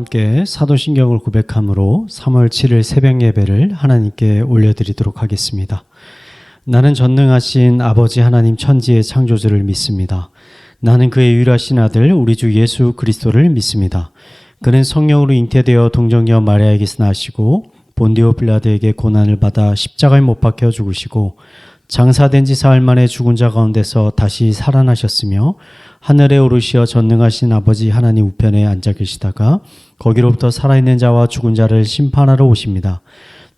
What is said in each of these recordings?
함께 사도신경을 고백함으로 3월 7일 새벽 예배를 하나님께 올려드리도록 하겠습니다. 나는 전능하신 아버지 하나님 천지의 창조주를 믿습니다. 나는 그의 유일하신 아들 우리 주 예수 그리스도를 믿습니다. 그는 성령으로 잉태되어 동정녀 마리아에게서 나시고 본디오 빌라도에게 고난을 받아 십자가에 못 박혀 죽으시고 장사된 지 사흘 만에 죽은 자 가운데서 다시 살아나셨으며 하늘에 오르시어 전능하신 아버지 하나님 우편에 앉아 계시다가 거기로부터 살아있는 자와 죽은 자를 심판하러 오십니다.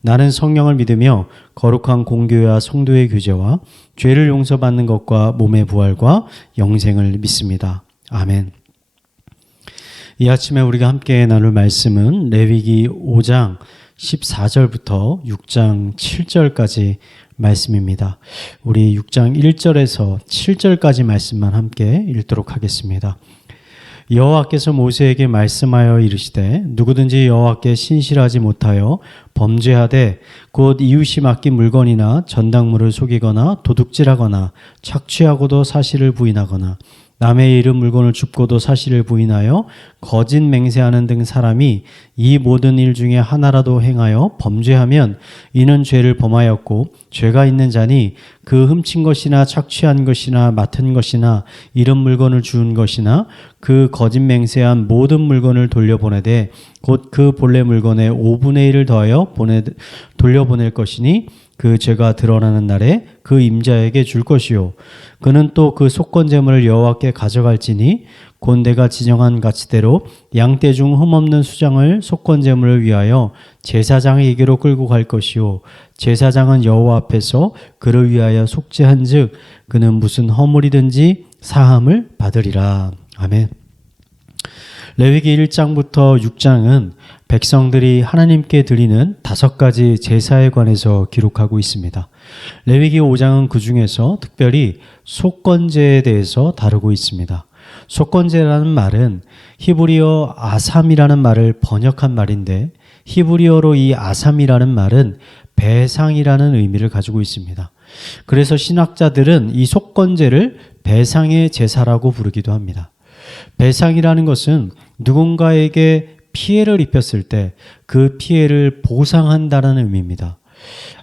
나는 성령을 믿으며 거룩한 공교회와 성도의 교제와 죄를 용서받는 것과 몸의 부활과 영생을 믿습니다. 아멘. 이 아침에 우리가 함께 나눌 말씀은 레위기 5장 14절부터 6장 7절까지 말씀입니다. 우리 6장 1절에서 7절까지 말씀만 함께 읽도록 하겠습니다. 여호와께서 모세에게 말씀하여 이르시되 누구든지 여호와께 신실하지 못하여 범죄하되 곧 이웃이 맡긴 물건이나 전당물을 속이거나 도둑질하거나 착취하고도 사실을 부인하거나 남의 잃은 물건을 줍고도 사실을 부인하여 거짓 맹세하는 등 사람이 이 모든 일 중에 하나라도 행하여 범죄하면 이는 죄를 범하였고 죄가 있는 자니 그 훔친 것이나 착취한 것이나 맡은 것이나 잃은 물건을 주운 것이나 그 거짓 맹세한 모든 물건을 돌려보내되 곧 그 본래 물건의 5분의 1을 더하여 돌려보낼 것이니 그 죄가 드러나는 날에 그 임자에게 줄 것이요 그는 또 그 속건제물을 여호와께 가져갈지니 곧 내가 지정한 가치대로 양떼 중 흠없는 수장을 속건제물을 위하여 제사장에게로 끌고 갈 것이요 제사장은 여호와 앞에서 그를 위하여 속죄한즉 그는 무슨 허물이든지 사함을 받으리라. 아멘. 레위기 1장부터 6장은 백성들이 하나님께 드리는 5가지 제사에 관해서 기록하고 있습니다. 레위기 5장은 그 중에서 특별히 속건제에 대해서 다루고 있습니다. 속건제라는 말은 히브리어 아삼이라는 말을 번역한 말인데 히브리어로 이 아삼이라는 말은 배상이라는 의미를 가지고 있습니다. 그래서 신학자들은 이 속건제를 배상의 제사라고 부르기도 합니다. 배상이라는 것은 누군가에게 피해를 입혔을 때 그 피해를 보상한다는 의미입니다.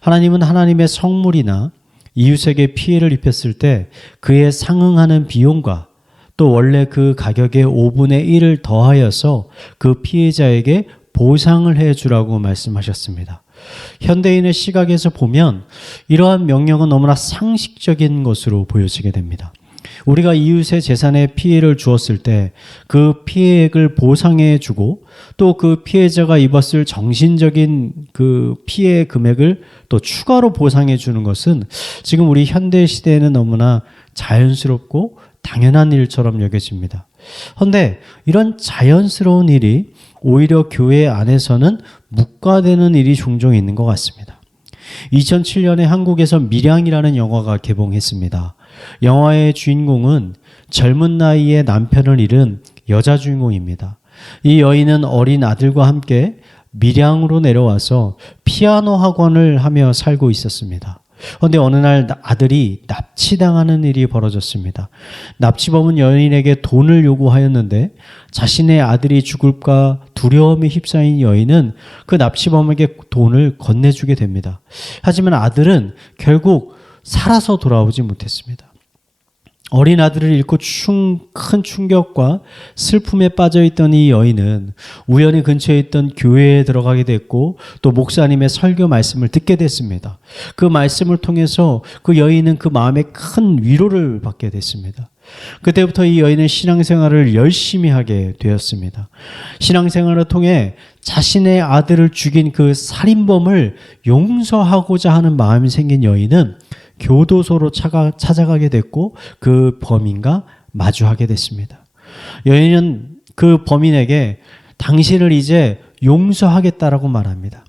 하나님은 하나님의 성물이나 이웃에게 피해를 입혔을 때 그에 상응하는 비용과 또 원래 그 가격의 5분의 1을 더하여서 그 피해자에게 보상을 해주라고 말씀하셨습니다. 현대인의 시각에서 보면 이러한 명령은 너무나 상식적인 것으로 보여지게 됩니다. 우리가 이웃의 재산에 피해를 주었을 때 그 피해액을 보상해 주고 또 그 피해자가 입었을 정신적인 그 피해 금액을 또 추가로 보상해 주는 것은 지금 우리 현대 시대에는 너무나 자연스럽고 당연한 일처럼 여겨집니다. 그런데 이런 자연스러운 일이 오히려 교회 안에서는 묵과되는 일이 종종 있는 것 같습니다. 2007년에 한국에서 밀양이라는 영화가 개봉했습니다. 영화의 주인공은 젊은 나이에 남편을 잃은 여자 주인공입니다. 이 여인은 어린 아들과 함께 밀양으로 내려와서 피아노 학원을 하며 살고 있었습니다. 그런데 어느 날 아들이 납치당하는 일이 벌어졌습니다. 납치범은 여인에게 돈을 요구하였는데 자신의 아들이 죽을까 두려움에 휩싸인 여인은 그 납치범에게 돈을 건네주게 됩니다. 하지만 아들은 결국 살아서 돌아오지 못했습니다. 어린 아들을 잃고 큰 충격과 슬픔에 빠져있던 이 여인은 우연히 근처에 있던 교회에 들어가게 됐고 또 목사님의 설교 말씀을 듣게 됐습니다. 그 말씀을 통해서 그 여인은 그 마음에 큰 위로를 받게 됐습니다. 그때부터 이 여인은 신앙생활을 열심히 하게 되었습니다. 신앙생활을 통해 자신의 아들을 죽인 그 살인범을 용서하고자 하는 마음이 생긴 여인은 교도소로 찾아가게 됐고 그 범인과 마주하게 됐습니다. 여인은 그 범인에게 당신을 이제 용서하겠다라고 말합니다.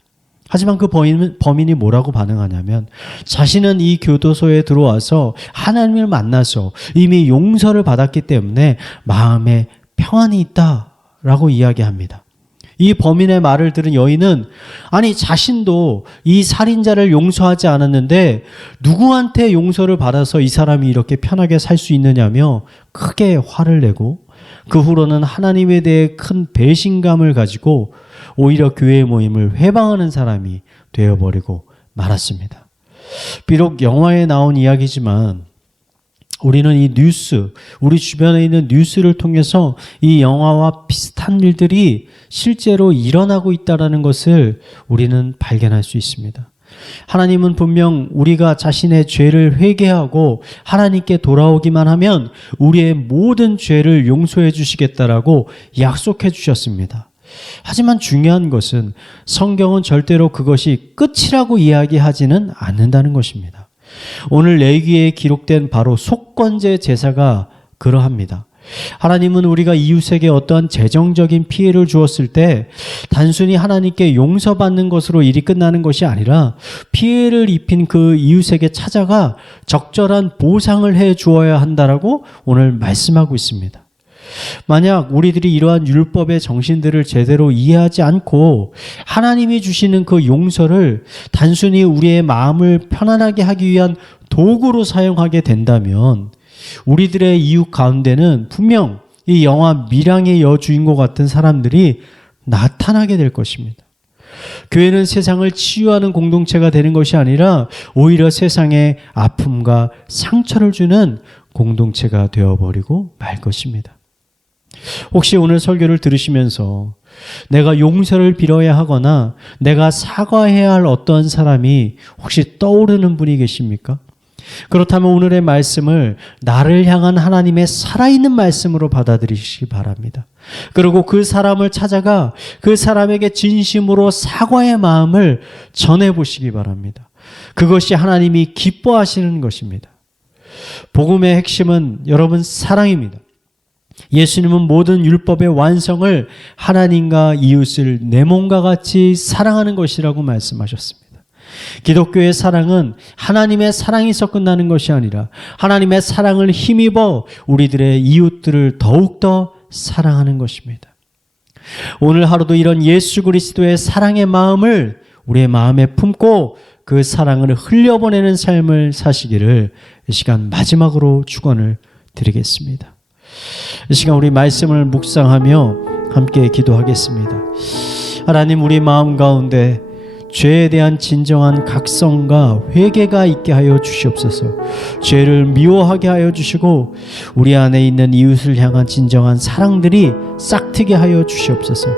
하지만 그 범인이 뭐라고 반응하냐면 자신은 이 교도소에 들어와서 하나님을 만나서 이미 용서를 받았기 때문에 마음에 평안이 있다라고 이야기합니다. 이 범인의 말을 들은 여인은 아니 자신도 이 살인자를 용서하지 않았는데 누구한테 용서를 받아서 이 사람이 이렇게 편하게 살 수 있느냐며 크게 화를 내고 그 후로는 하나님에 대해 큰 배신감을 가지고 오히려 교회 모임을 회방하는 사람이 되어버리고 말았습니다. 비록 영화에 나온 이야기지만 우리는 이 뉴스, 우리 주변에 있는 뉴스를 통해서 이 영화와 비슷한 일들이 실제로 일어나고 있다는 것을 우리는 발견할 수 있습니다. 하나님은 분명 우리가 자신의 죄를 회개하고 하나님께 돌아오기만 하면 우리의 모든 죄를 용서해 주시겠다라고 약속해 주셨습니다. 하지만 중요한 것은 성경은 절대로 그것이 끝이라고 이야기하지는 않는다는 것입니다. 오늘 레위기에 기록된 바로 속건제 제사가 그러합니다. 하나님은 우리가 이웃에게 어떠한 재정적인 피해를 주었을 때 단순히 하나님께 용서받는 것으로 일이 끝나는 것이 아니라 피해를 입힌 그 이웃에게 찾아가 적절한 보상을 해 주어야 한다라고 오늘 말씀하고 있습니다. 만약 우리들이 이러한 율법의 정신들을 제대로 이해하지 않고 하나님이 주시는 그 용서를 단순히 우리의 마음을 편안하게 하기 위한 도구로 사용하게 된다면 우리들의 이웃 가운데는 분명 이 영화 밀양의 여주인공 같은 사람들이 나타나게 될 것입니다. 교회는 세상을 치유하는 공동체가 되는 것이 아니라 오히려 세상에 아픔과 상처를 주는 공동체가 되어버리고 말 것입니다. 혹시 오늘 설교를 들으시면서 내가 용서를 빌어야 하거나 내가 사과해야 할 어떤 사람이 혹시 떠오르는 분이 계십니까? 그렇다면 오늘의 말씀을 나를 향한 하나님의 살아있는 말씀으로 받아들이시기 바랍니다. 그리고 그 사람을 찾아가 그 사람에게 진심으로 사과의 마음을 전해보시기 바랍니다. 그것이 하나님이 기뻐하시는 것입니다. 복음의 핵심은 여러분 사랑입니다. 예수님은 모든 율법의 완성을 하나님과 이웃을 내 몸과 같이 사랑하는 것이라고 말씀하셨습니다. 기독교의 사랑은 하나님의 사랑에서 끝나는 것이 아니라 하나님의 사랑을 힘입어 우리들의 이웃들을 더욱더 사랑하는 것입니다. 오늘 하루도 이런 예수 그리스도의 사랑의 마음을 우리의 마음에 품고 그 사랑을 흘려보내는 삶을 사시기를 이 시간 마지막으로 축원을 드리겠습니다. 이 시간 우리 말씀을 묵상하며 함께 기도하겠습니다. 하나님, 우리 마음 가운데 죄에 대한 진정한 각성과 회개가 있게 하여 주시옵소서. 죄를 미워하게 하여 주시고 우리 안에 있는 이웃을 향한 진정한 사랑들이 싹트게 하여 주시옵소서.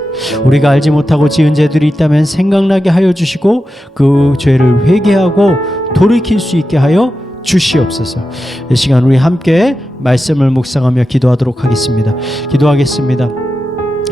우리가 알지 못하고 지은 죄들이 있다면 생각나게 하여 주시고 그 죄를 회개하고 돌이킬 수 있게 하여 주시옵소서. 이 시간 우리 함께 말씀을 묵상하며 기도하도록 하겠습니다. 기도하겠습니다.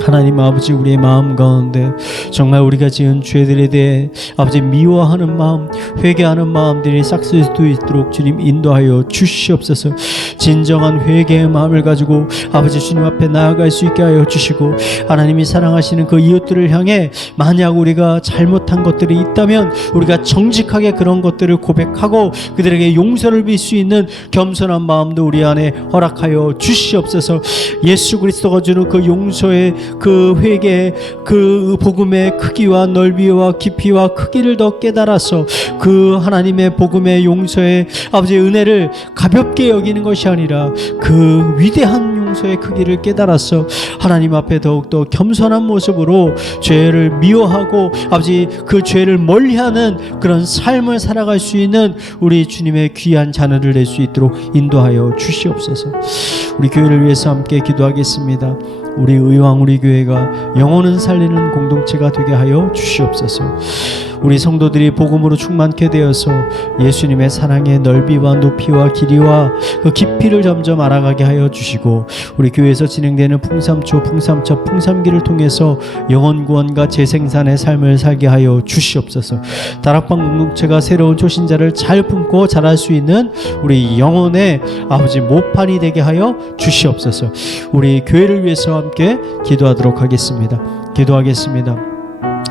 하나님 아버지, 우리의 마음 가운데 정말 우리가 지은 죄들에 대해 아버지 미워하는 마음, 회개하는 마음들이 싹쓸 수 있도록 주님 인도하여 주시옵소서. 진정한 회개의 마음을 가지고 아버지 주님 앞에 나아갈 수 있게 하여 주시고, 하나님이 사랑하시는 그 이웃들을 향해 만약 우리가 잘못한 것들이 있다면 우리가 정직하게 그런 것들을 고백하고 그들에게 용서를 빌 수 있는 겸손한 마음도 우리 안에 허락하여 주시옵소서. 예수 그리스도가 주는 그 용서의 그 회개, 그 복음의 크기와 넓이와 깊이와 크기를 더 깨달아서 그 하나님의 복음의 용서의 아버지 은혜를 가볍게 여기는 것이 아니라 그 위대한 용서의 크기를 깨달아서 하나님 앞에 더욱더 겸손한 모습으로 죄를 미워하고 아버지 그 죄를 멀리하는 그런 삶을 살아갈 수 있는 우리 주님의 귀한 자녀를 낼 수 있도록 인도하여 주시옵소서. 우리 교회를 위해서 함께 기도하겠습니다. 우리 의왕 우리 교회가 영혼은 살리는 공동체가 되게 하여 주시옵소서. 우리 성도들이 복음으로 충만케 되어서 예수님의 사랑의 넓이와 높이와 길이와 그 깊이를 점점 알아가게 하여 주시고, 우리 교회에서 진행되는 풍삼초, 풍삼첩, 풍삼기를 통해서 영혼 구원과 재생산의 삶을 살게 하여 주시옵소서. 다락방 공동체가 새로운 초신자를 잘 품고 자랄 수 있는 우리 영혼의 아버지 모판이 되게 하여 주시옵소서. 우리 교회를 위해서 함께 기도하도록 하겠습니다. 기도하겠습니다.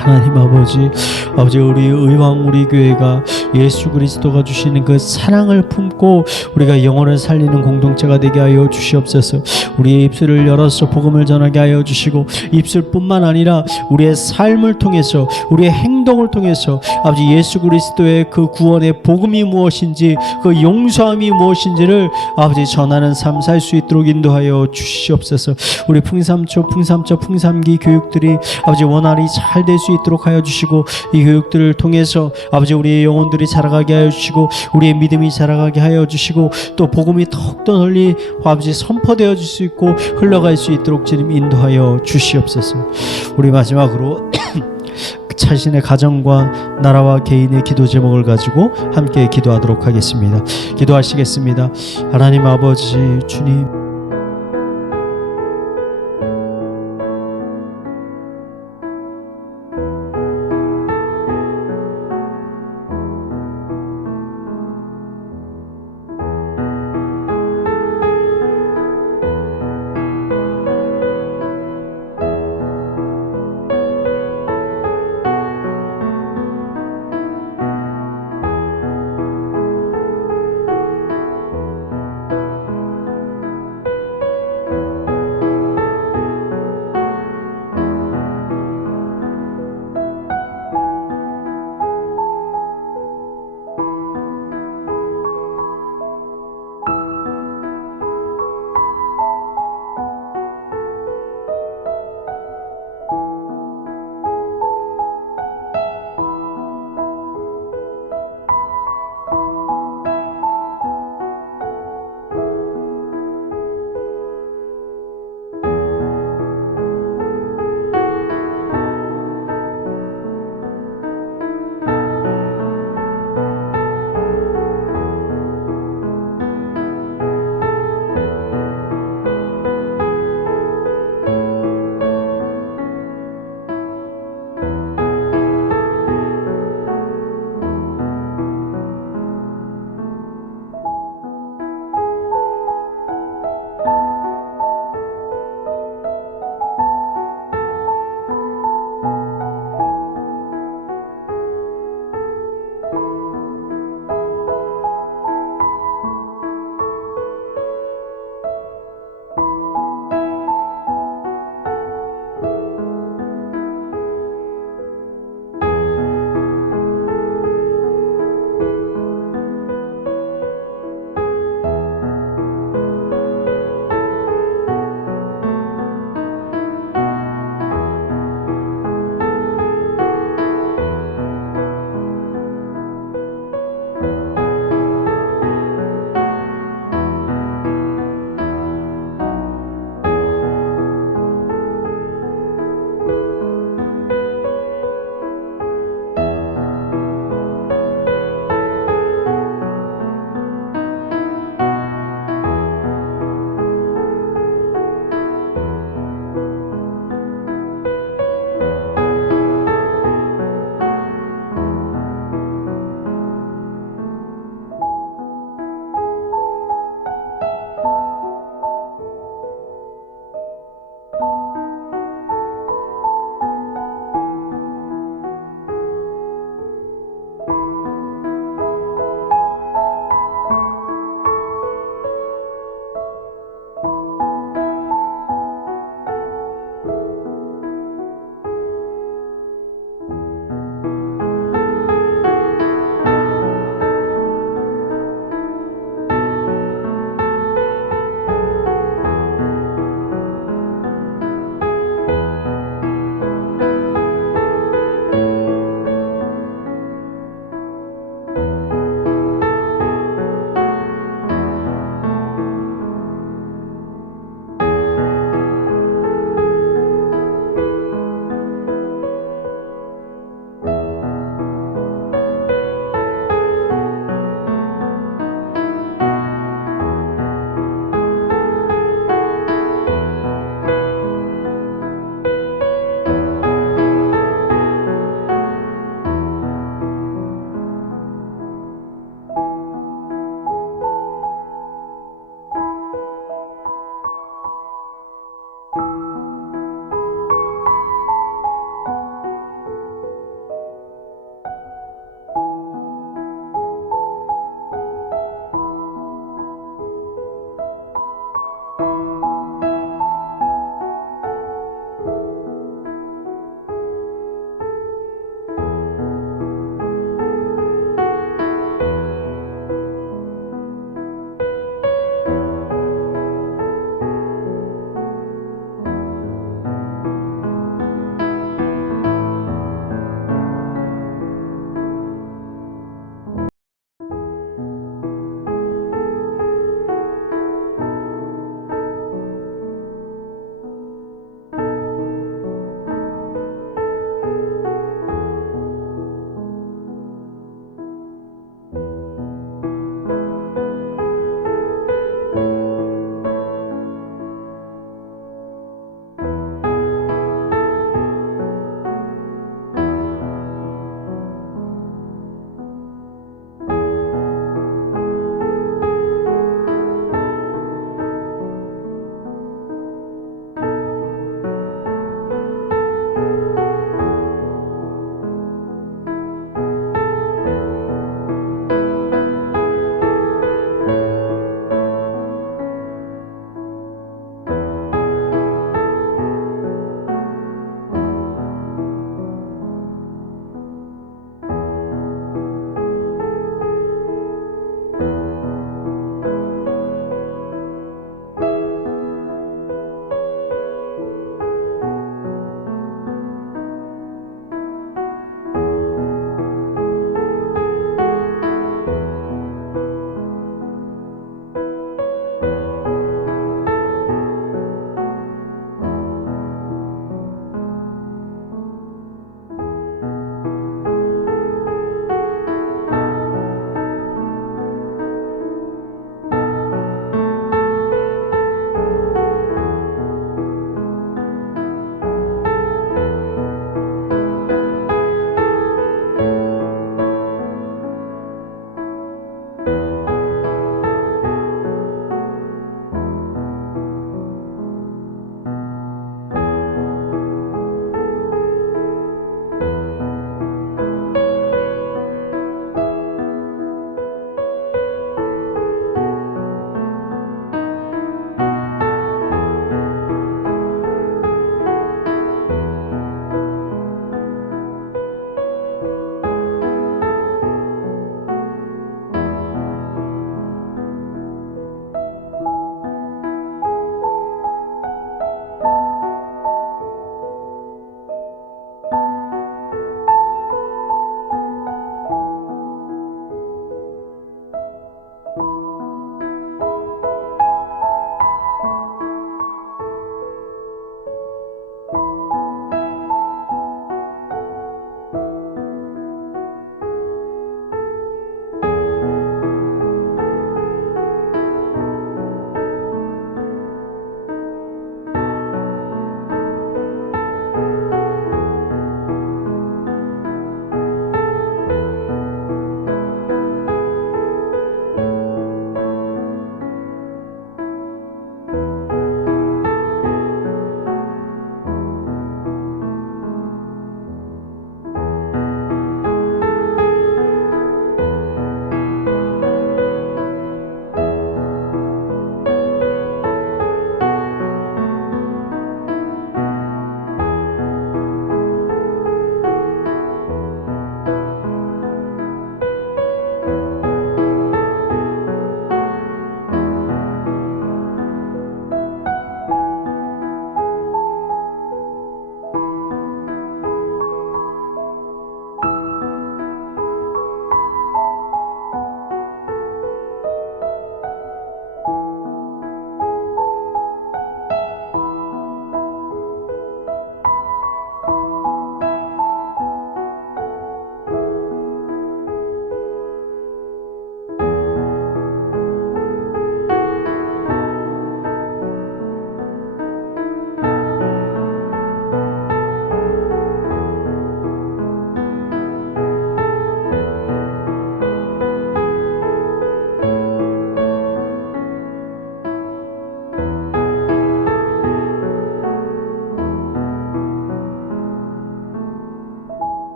하나님 아버지, 아버지 우리 의왕 우리 교회가 예수 그리스도가 주시는 그 사랑을 품고 우리가 영혼을 살리는 공동체가 되게 하여 주시옵소서. 우리의 입술을 열어서 복음을 전하게 하여 주시고, 입술뿐만 아니라 우리의 삶을 통해서, 우리의 행동을 통해서 아버지 예수 그리스도의 그 구원의 복음이 무엇인지, 그 용서함이 무엇인지를 아버지 전하는 삶 살 수 있도록 인도하여 주시옵소서. 우리 풍삼초 풍삼기 교육들이 아버지 원활히 잘 될 수 있도록 하여 주시고, 이 교육들을 통해서 아버지 우리의 영혼들이 자라가게 하여 주시고, 우리의 믿음이 자라가게 하여 주시고, 또 복음이 더욱더 널리 아버지 선포되어 줄 수 있고 흘러갈 수 있도록 주님 인도하여 주시옵소서. 우리 마지막으로 자신의 가정과 나라와 개인의 기도 제목을 가지고 함께 기도하도록 하겠습니다. 기도하시겠습니다. 하나님 아버지, 주님,